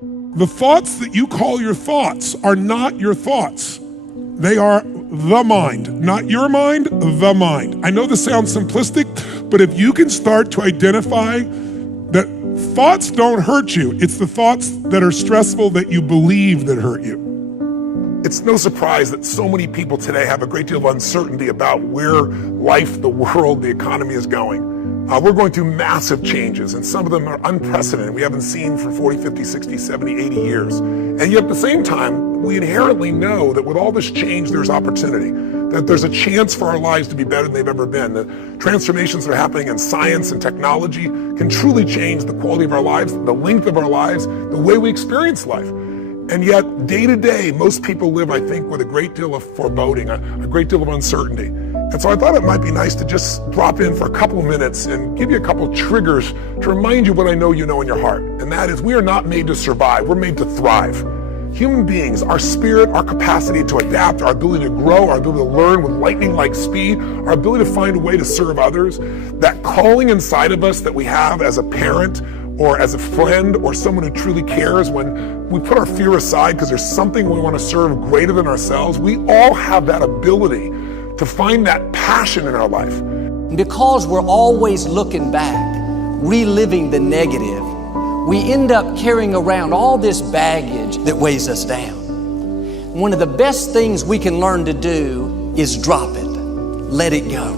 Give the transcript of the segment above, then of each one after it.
The thoughts that you call your thoughts are not your thoughts. They are the mind, not your mind, the mind. I know this sounds simplistic, but if you can start to identify that thoughts don't hurt you, it's the thoughts that are stressful that you believe that hurt you. It's no surprise that so many people today have a great deal of uncertainty about where life, the world, the economy is going. We're going through massive changes, and some of them are unprecedented. We haven't seen for 40, 50, 60, 70, 80 years. And yet at the same time, we inherently know that with all this change, there's opportunity, that there's a chance for our lives to be better than they've ever been. The transformations that are happening in science and technology can truly change the quality of our lives, the length of our lives, the way we experience life. And yet, day to day, most people live, I think, with a great deal of foreboding, a great deal of uncertainty. And so I thought it might be nice to just drop in for a couple of minutes and give you a couple of triggers to remind you what I know you know in your heart. And that is, we are not made to survive, we're made to thrive. Human beings, our spirit, our capacity to adapt, our ability to grow, our ability to learn with lightning-like speed, our ability to find a way to serve others, that calling inside of us that we have as a parent or as a friend or someone who truly cares, when we put our fear aside because there's something we want to serve greater than ourselves, we all have that ability to find that passion in our life. Because we're always looking back, reliving the negative, we end up carrying around all this baggage that weighs us down. One of the best things we can learn to do is drop it, let it go.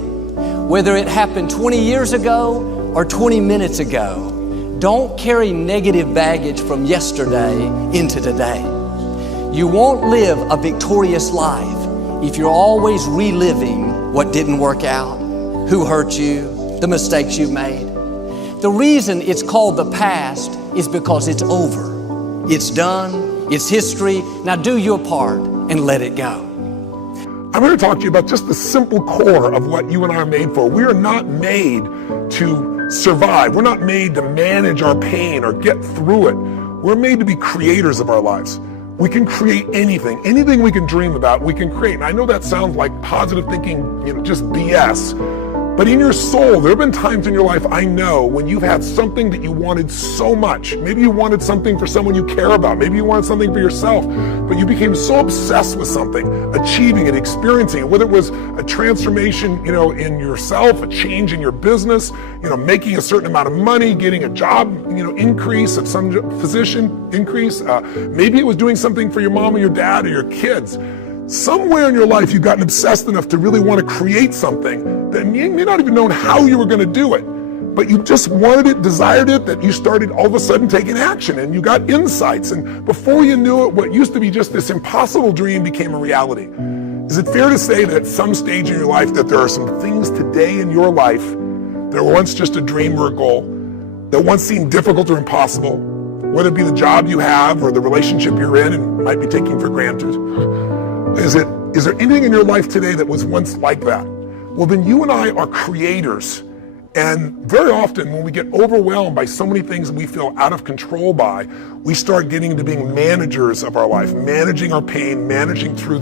Whether it happened 20 years ago or 20 minutes ago, don't carry negative baggage from yesterday into today. You won't live a victorious life if you're always reliving what didn't work out, who hurt you, the mistakes you've made. The reason it's called the past is because it's over. It's done, it's history. Now do your part and let it go. I'm here to talk to you about just the simple core of what you and I are made for. We are not made to survive. We're not made to manage our pain or get through it. We're made to be creators of our lives. We can create anything we can dream about, we can create. And I know that sounds like positive thinking, just BS. But in your soul, there have been times in your life, I know, when you've had something that you wanted so much. Maybe you wanted something for someone you care about. Maybe you wanted something for yourself. But you became so obsessed with something, achieving it, experiencing it, whether it was a transformation, in yourself, a change in your business, making a certain amount of money, getting a job, increase at some position increase. Maybe it was doing something for your mom or your dad or your kids. Somewhere in your life, you've gotten obsessed enough to really want to create something that you may not even know how you were going to do it, but you just wanted it, desired it, that you started all of a sudden taking action and you got insights. And before you knew it, what used to be just this impossible dream became a reality. Is it fair to say that at some stage in your life that there are some things today in your life that were once just a dream or a goal, that once seemed difficult or impossible, whether it be the job you have or the relationship you're in and might be taking for granted? Is there anything in your life today that was once like that? Well, then you and I are creators. And very often when we get overwhelmed by so many things that we feel out of control by, we start getting into being managers of our life, managing our pain, managing through